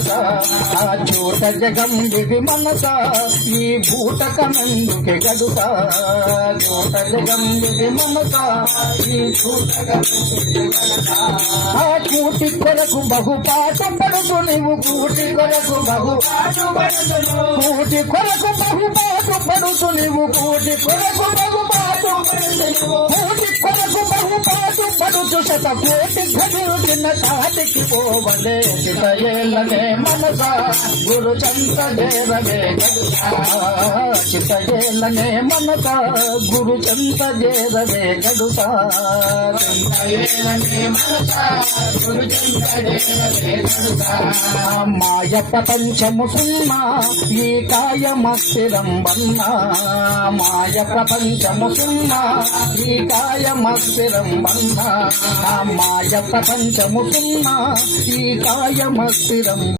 గడుస ఆ చోట జగంబిది మనస? ఈ భూటక నందుకే గడుస? చోట జగంబిది మనస? ఈ భూటక ఆ కూటి కొరకు బహుపాట పడుతు నీవు కూటి కొరకు బహుపాట కూటి కొరకు బహుపాట పడుతు నీవు కూటి కొరకు బహుపాట కూటి కొరకు బహు పాటు పడుతు శత కోటి ఘటిన తాటికి పోవలే చితయేలనే మనస గురు చంత గురు చంత దేవలే గడుసా చితయేలనే మనస గురు చంత దేవలే గడుసా మాయ ప్రపంచము సున్నా ఈ కాయమస్థిరం వన్నా మాయ ప్రపంచము సున్నా ఈ కాయమస్థిరం వన్నా మాయ ప్రపంచము సున్నా ఈ కాయమస్థిరం